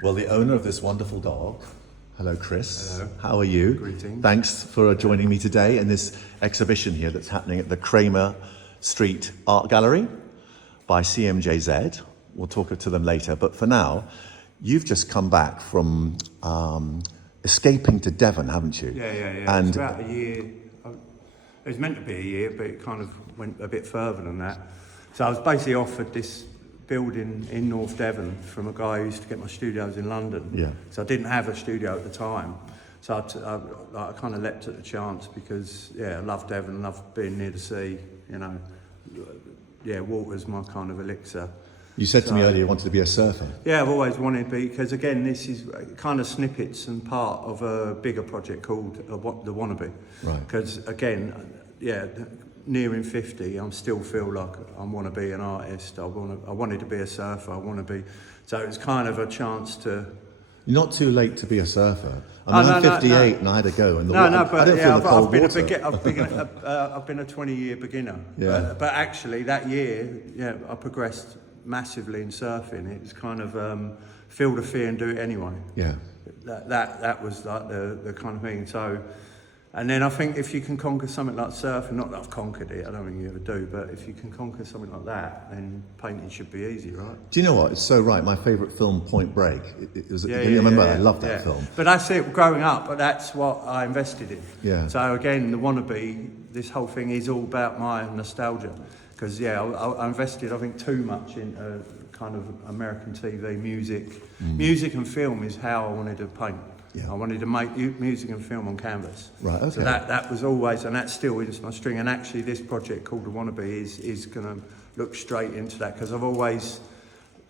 Well, the owner of this wonderful dog. Hello, Chris. Hello. How are you? Greetings. Thanks for joining me today in this exhibition here that's happening at the Cramer Street Art Gallery by CMJZ. We'll talk to them later, but for now, you've just come back from escaping to Devon, haven't you? Yeah. And it's about a year. It was meant to be a year, but it kind of went a bit further than that. So I was basically offered this building in North Devon from a guy who used to get my studios in London. Yeah. So I didn't have a studio at the time. So I kind of leapt at the chance because, I love Devon, love being near the sea, water's my kind of elixir. you said to me earlier you wanted to be a surfer. Yeah, I've always wanted to be, because again, this is kind of snippets and part of a bigger project called The Wannabe. Right. Because again, nearing 50, I still feel like I want to be an artist. I wanted to be a surfer. I want to be. So it's kind of a chance to. You're not too late to be a surfer. I'm 58 and I had a go. And I've been a 20-year beginner. Yeah. But actually, that year, I progressed massively in surfing. It was kind of feel the fear and do it anyway. Yeah. That was like the kind of thing. So. And then I think if you can conquer something like surfing, not that I've conquered it, I don't think you ever do, but if you can conquer something like that, then painting should be easy, right? Do you know what? It's so right. My favourite film, Point Break. It was. I remember. I loved that film. But that's it. Growing up, but that's what I invested in. Yeah. So again, the Wannabe. This whole thing is all about my nostalgia, because I invested, I think, too much in kind of American TV, music. Music and film is how I wanted to paint. Yeah. I wanted to make music and film on canvas. Right, okay. So that was always, and that still is my string. And actually, this project called The Wannabe is going to look straight into that, because I've always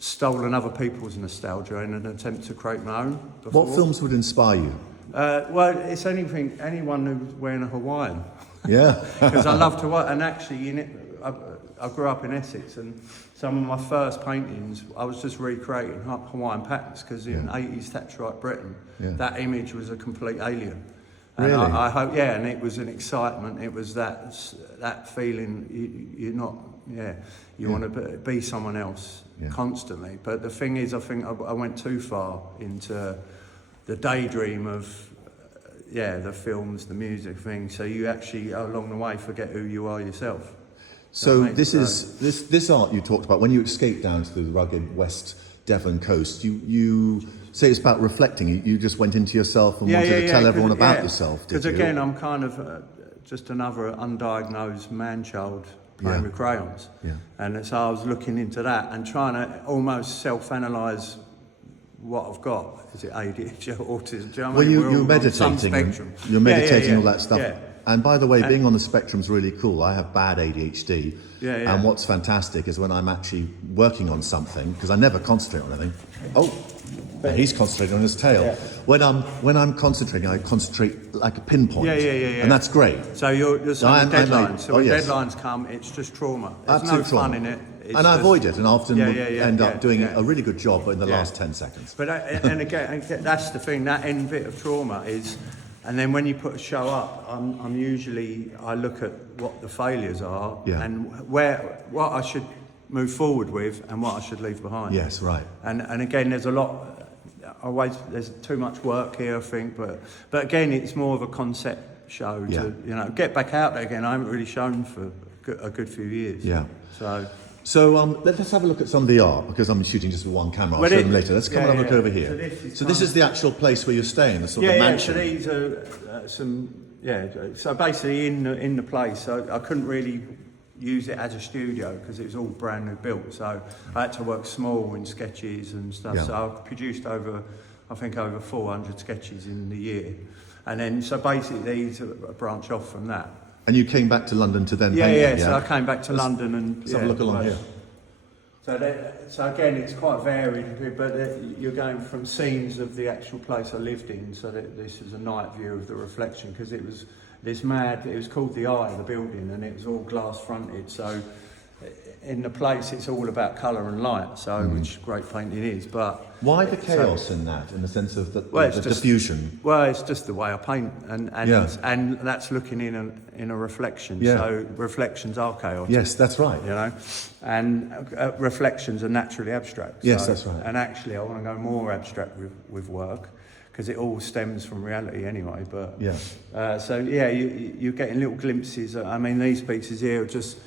stolen other people's nostalgia in an attempt to create my own. Before. What films would inspire you? Well, it's anyone who's wearing a Hawaiian. Yeah. Because I love to work, and actually, I grew up in Essex, and some of my first paintings, I was just recreating Hawaiian patterns, because in 80s Thatcherite Britain, that image was a complete alien. And really? I hope, and it was an excitement. It was that feeling. You're not, you want to be someone else constantly. But the thing is, I think I went too far into the daydream of. The films, the music thing. So you actually, along the way, forget who you are yourself. So this art you talked about, when you escaped down to the rugged West Devon coast, you say it's about reflecting. You just went into yourself and wanted to tell everyone about yourself, did you? Because again, I'm kind of just another undiagnosed man-child playing with crayons. Yeah. And so I was looking into that and trying to almost self-analyse what I've got. Is it ADHD or autism? Do you know what I mean? You're meditating. You're meditating all that stuff. Yeah. And by the way, being on the spectrum is really cool. I have bad ADHD. And what's fantastic is when I'm actually working on something, because I never concentrate on anything. Oh, he's concentrating on his tail. Yeah. When I'm concentrating, I concentrate like a pinpoint. And that's great. So you're deadlines. So when deadlines come, it's just trauma. There's no fun in it. And I avoid it, and I often end up doing a really good job in the last 10 seconds. But and again, that's the thing. That end bit of trauma is, and then when you put a show up, I look at what the failures are and what I should move forward with and what I should leave behind. Yes, right. And again, there's a lot. There's too much work here, I think. But again, it's more of a concept show to get back out there again. I haven't really shown for a good few years. Yeah. So let's have a look at some of the art, because I'm shooting just with one camera. I'll show them later. Let's come and have a look over here. So this is the actual place where you're staying, the sort of mansion. So these are So basically, in the place, I couldn't really use it as a studio because it was all brand new built. So I had to work small in sketches and stuff. Yeah. So I've produced over 400 sketches in the year, and then so basically these branch off from that. And you came back to London to then paint it, So I came back to London and... Let's have a look along here. So again, it's quite varied, but you're going from scenes of the actual place I lived in, so that this is a night view of the reflection, because it was called the Eye of the building, and it was all glass fronted, so in the place, it's all about colour and light, so which great painting is. But why the chaos in that, in the sense of the just diffusion? Well, it's just the way I paint, and that's looking in a reflection. Yeah. So reflections are chaotic. Yes, that's right. You know, and reflections are naturally abstract. Yes, so, that's right. And actually, I want to go more abstract with work, because it all stems from reality anyway. But you're getting little glimpses. I mean, these pieces here are just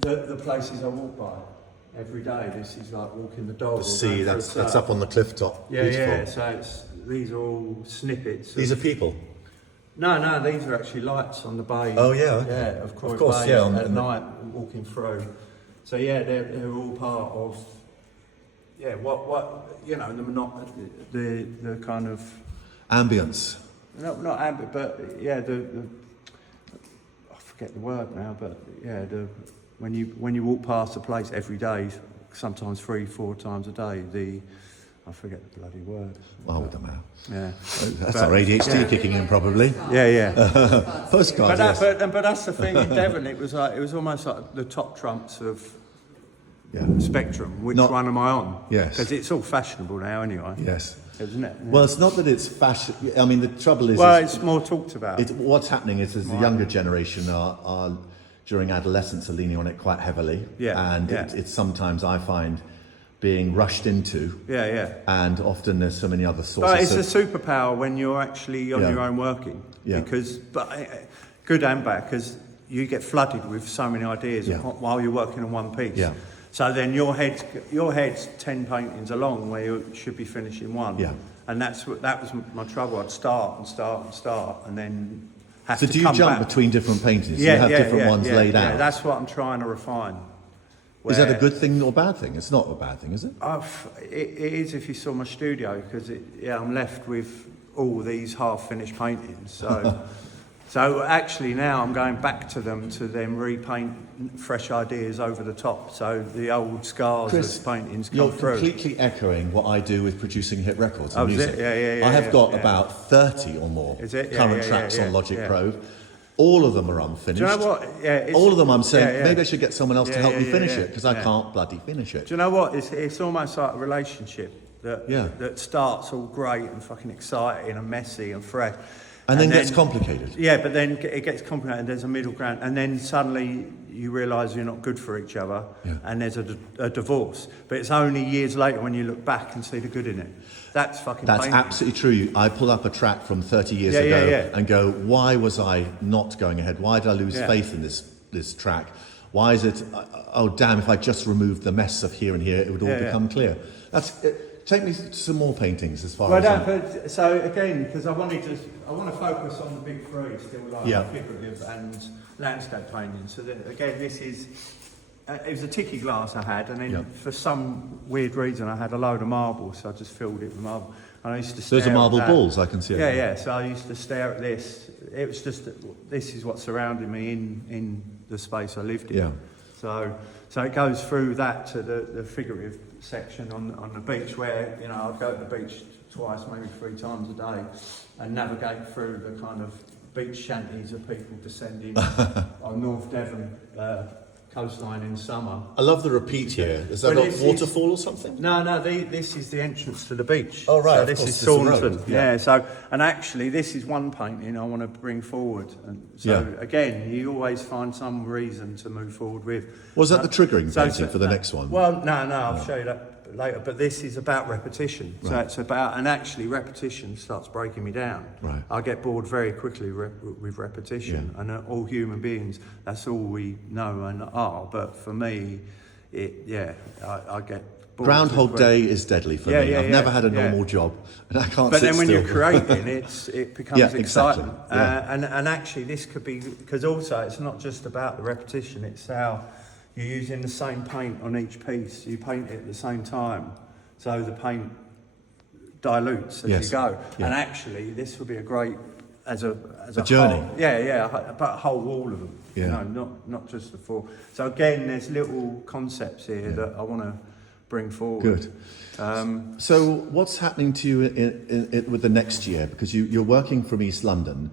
the places I walk by every day. This is like walking the dog. See, that's up on the cliff top. Yeah, Beautiful. yeah. So these are all snippets. These are people. No, these are actually lights on the bay. Oh yeah, okay. Yeah, of course. Bay Yeah, at night, walking through. So yeah, they're all part of. Yeah, what you know, the kind of ambience. Not ambient, but yeah, the I forget the word now, but yeah, when you walk past a place every day, sometimes 3-4 times a day, I forget the bloody word. Oh, it don't matter. Yeah, that's our ADHD kicking in, probably. Yeah. Postcards. But that's the thing in Devon. It was almost like the top trumps of spectrum. Which one am I on? Yes. Because it's all fashionable now, anyway. Yes. Isn't it? Well, it's not that it's fashion. I mean, the trouble is. Well, it's more talked about. What's happening is the younger generation are during adolescence are leaning on it quite heavily. Yeah. And it's sometimes I find being rushed into. Yeah. And often there's so many other sources. But it's a superpower when you're actually on your own working. Yeah. But good and bad, because you get flooded with so many ideas while you're working on one piece. Yeah. So then your head's 10 paintings along where you should be finishing one. Yeah. And that was my trouble. I'd start, and then have so to do you come jump back. between different paintings? You have different ones laid out? Yeah, that's what I'm trying to refine. Is that a good thing or bad thing? It's not a bad thing, is it? It is if you saw my studio, because I'm left with all these half-finished paintings. So, so actually now I'm going back to them to then repaint fresh ideas over the top. So the old scars Chris, of paintings come through. You're completely echoing what I do with producing hit records and is music. it? Yeah. I have got about 30 or more current tracks on Logic Pro. All of them are unfinished. Do you know what? Yeah, all of them I'm saying, maybe I should get someone else to help me finish it, because I can't bloody finish it. Do you know what? It's almost like a relationship that starts all great and fucking exciting and messy and fresh. And then gets complicated. Yeah, but then it gets complicated and there's a middle ground. And then suddenly you realise you're not good for each other and there's a divorce. But it's only years later when you look back and see the good in it. That's fucking painful. Absolutely true. I pull up a track from 30 years ago and go, why was I not going ahead? Why did I lose faith in this track? Why is it, oh damn, if I just removed the mess of here and here, it would all become clear. Take me to some more paintings as far as so again, because I want to focus on the big three, still like figurative and landscape painting. So that, again, this is it was a ticky glass I had, and then for some weird reason I had a load of marble, so I just filled it with marble. And I used to stare Those are marble balls, I can see. Yeah. So I used to stare at this. It was just this is what surrounded me in the space I lived in. Yeah. So it goes through that to the figurative section on the beach, where I'd go to the beach twice, maybe 3 times a day, and navigate through the kind of beach shanties of people descending on North Devon coastline in summer. I love the repeat here. Is that a waterfall or something? No. This is the entrance to the beach. Oh right. So this is Saunton. Yeah. So and actually this is one painting I want to bring forward. And so again, you always find some reason to move forward with. Was that the triggering painting for the next one? Well, no. I'll show you that later. But this is about repetition. So it's about, and actually repetition starts breaking me down. Right. I get bored very quickly with repetition, and all human beings, that's all we know and are. But for me, I get bored. Groundhog Day is deadly for me. I've never had a normal job, and I can't. But sit then when still. you're creating, it becomes exciting. Exactly. And actually, this could be, because also it's not just about the repetition. It's how you're using the same paint on each piece. You paint it at the same time, so the paint dilutes as you go. Yeah. And actually, this would be a great as a journey. Whole, but a whole wall of them. Yeah. Not just the 4. So again, there's little concepts here that I want to bring forward. Good. So what's happening to you in with the next year? Because you're working from East London.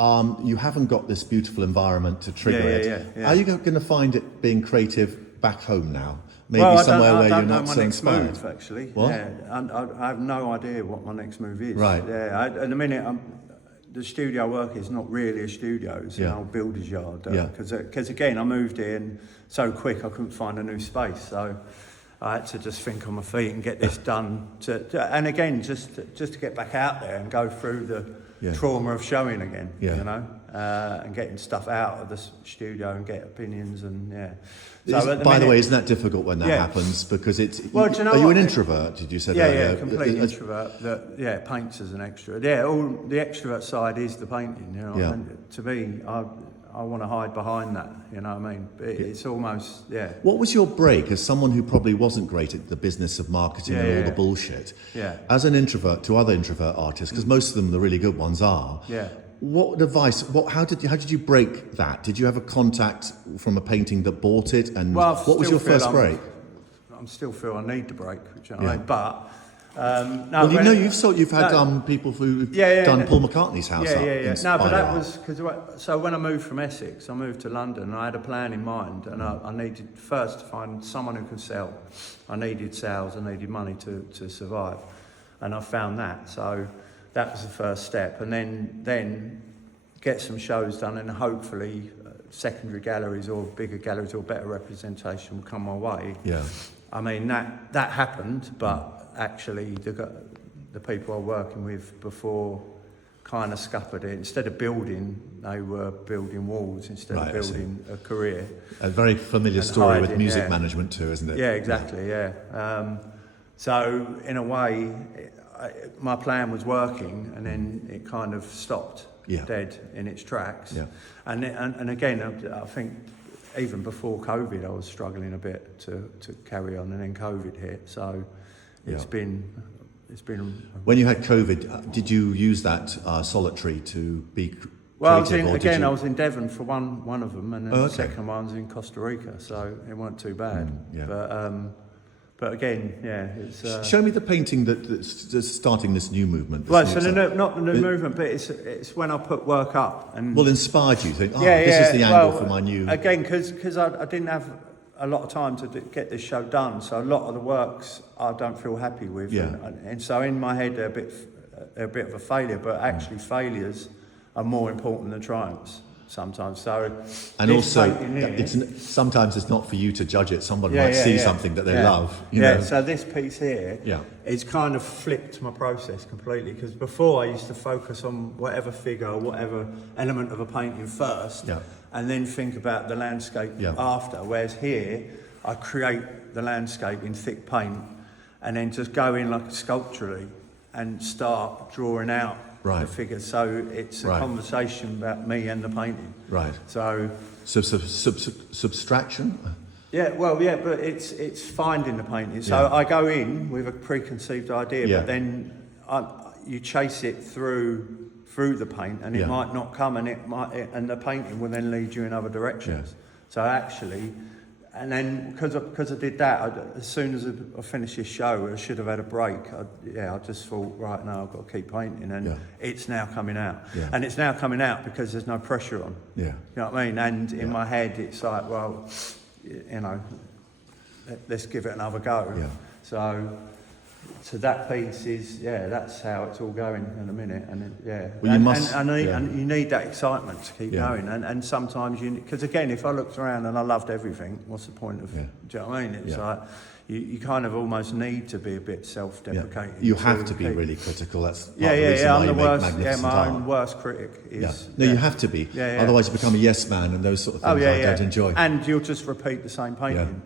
You haven't got this beautiful environment to trigger it. Yeah. Are you going to find it being creative back home now? Maybe somewhere where you're not so inspired? I don't know my next move, actually. What? Yeah, I have no idea what my next move is. Right. Yeah, at the minute, the studio work is not really a studio, it's an old builder's yard. Because again, I moved in so quick I couldn't find a new space, so I had to just think on my feet and get this done. And again, just to get back out there and go through the trauma of showing again, you know, and getting stuff out of the studio and get opinions and So by the way, isn't that difficult when that happens? Because it's. Well, do you know are you what? an introvert? Did you say that? Yeah, complete introvert. That paints as an extrovert. Yeah, all the extrovert side is the painting. You know, and to me, I want to hide behind that. You know what I mean? It's almost What was your break as someone who probably wasn't great at the business of marketing and all the bullshit? Yeah. As an introvert to other introvert artists, because most of them, the really good ones, are. Yeah. What advice? How did you break that? Did you have a contact from a painting that bought it? And what was your first break? I still feel I need the break, which I know, but no. Well, you've had people who've done Paul McCartney's house up. No, but that was because when I moved from Essex, I moved to London, and I had a plan in mind, and I needed first to find someone who could sell. I needed sales, I needed money to survive, and I found that. So that was the first step, and then get some shows done, and hopefully secondary galleries or bigger galleries or better representation will come my way. Yeah, I mean that happened, but actually the people I was working with before kind of scuppered it. Instead of building, they were building walls instead of building a career. A very familiar story with music management too, isn't it? Yeah, exactly. So in a way, my plan was working, and then it kind of stopped dead in its tracks. Yeah. And again, I think even before COVID, I was struggling a bit to carry on, and then COVID hit. So it's been. When you had COVID, did you use that solitary to be creative? Well, I was in Devon for one of them, and then the second one was in Costa Rica, so it wasn't too bad. But again, it's... Show me the painting that's starting this new movement. Not the new movement, but it's when I put work up. And inspired you to think, this is the angle for my new... Again, because I didn't have a lot of time to get this show done, so a lot of the works I don't feel happy with. Yeah. And so in my head, they're a bit of a failure, but actually failures are more important than triumphs. Sometimes, and also sometimes it's not for you to judge it. Someone might see something that they love. You know? So this piece here, it's kind of flipped my process completely. Because before I used to focus on whatever figure, or whatever element of a painting first, and then think about the landscape after. Whereas here, I create the landscape in thick paint, and then just go in like sculpturally and start drawing out the figures. So it's a conversation about me and the painting. Right. So subtraction? But it's finding the painting. So I go in with a preconceived idea, but then you chase it through the paint, and it might not come, and and the painting will then lead you in other directions. So actually, and then because I did that, as soon as I finished this show, I should have had a break. I just thought, right now I've got to keep painting, and it's now coming out. Yeah. And it's now coming out because there's no pressure on. Yeah. You know what I mean? And in my head, it's like, well, you know, let's give it another go. Yeah. So that piece is, that's how it's all going in a minute, and you need that excitement to keep going, and sometimes because again, if I looked around and I loved everything, what's the point of? Do you know what I mean? It's like you kind of almost need to be a bit self-deprecating. You have to be really critical. That's part of the reason why I'm you the make worst. magnificent My art. own worst critic is. No, you have to be. Otherwise, you become a yes man, and those sort of things I don't enjoy. And you'll just repeat the same painting.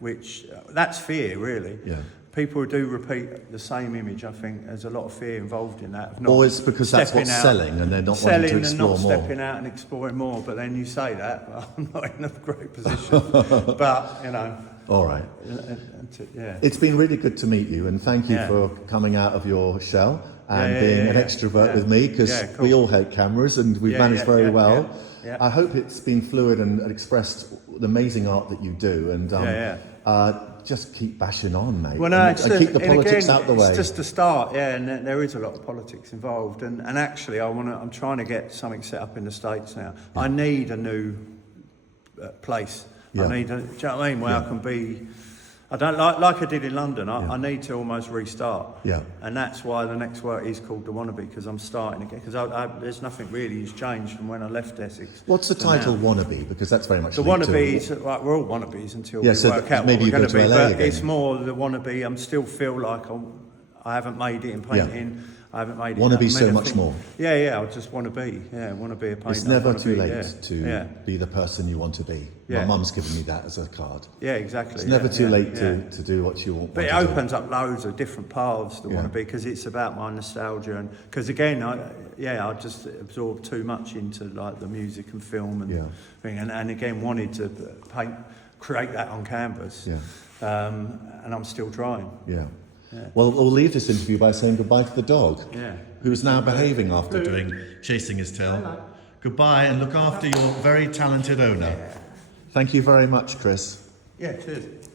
Which that's fear, really. Yeah. People who do repeat the same image, I think there's a lot of fear involved in that. Or it's because that's what's selling, and they're not wanting to explore more. Selling and not stepping out and exploring more. But then you say that, well, I'm not in a great position. But, you know. All right. It's been really good to meet you, and thank you for coming out of your shell and being an extrovert with me, because we all hate cameras, and we've managed very well. I hope it's been fluid and expressed the amazing art that you do, and just keep bashing on, mate. Well, no, and keep the politics out the way. It's just the start, and there is a lot of politics involved. And actually, I'm trying to get something set up in the States now. I need a new place I need, do you know what I mean? Where I can be, I don't like I did in London. I need to almost restart. Yeah. And that's why the next work is called The Wannabe, because I'm starting again. Because there's nothing really has changed from when I left Essex. What's the title Wannabe? Because that's very much the wannabes. Like, we're all wannabes until we so work out maybe what we're going to be. But again. it's more the wannabe. I still feel like I haven't made it in painting. I haven't made it. Want to be so much more. Yeah. I just want to be. Yeah, want to be a painter. It's never too late to be the person you want to be. Yeah. My mum's given me that as a card. Yeah, exactly. It's never too late to do what you want. But it opens up loads of different paths to want to be, because it's about my nostalgia, and because again, I just absorbed too much into like the music and film and thing, and again wanted to create that on canvas. Yeah. And I'm still trying. Yeah. Well, we'll leave this interview by saying goodbye to the dog, who's now behaving after chasing his tail. Hello. Goodbye, and look after your very talented owner. Thank you very much, Chris. Yeah, cheers.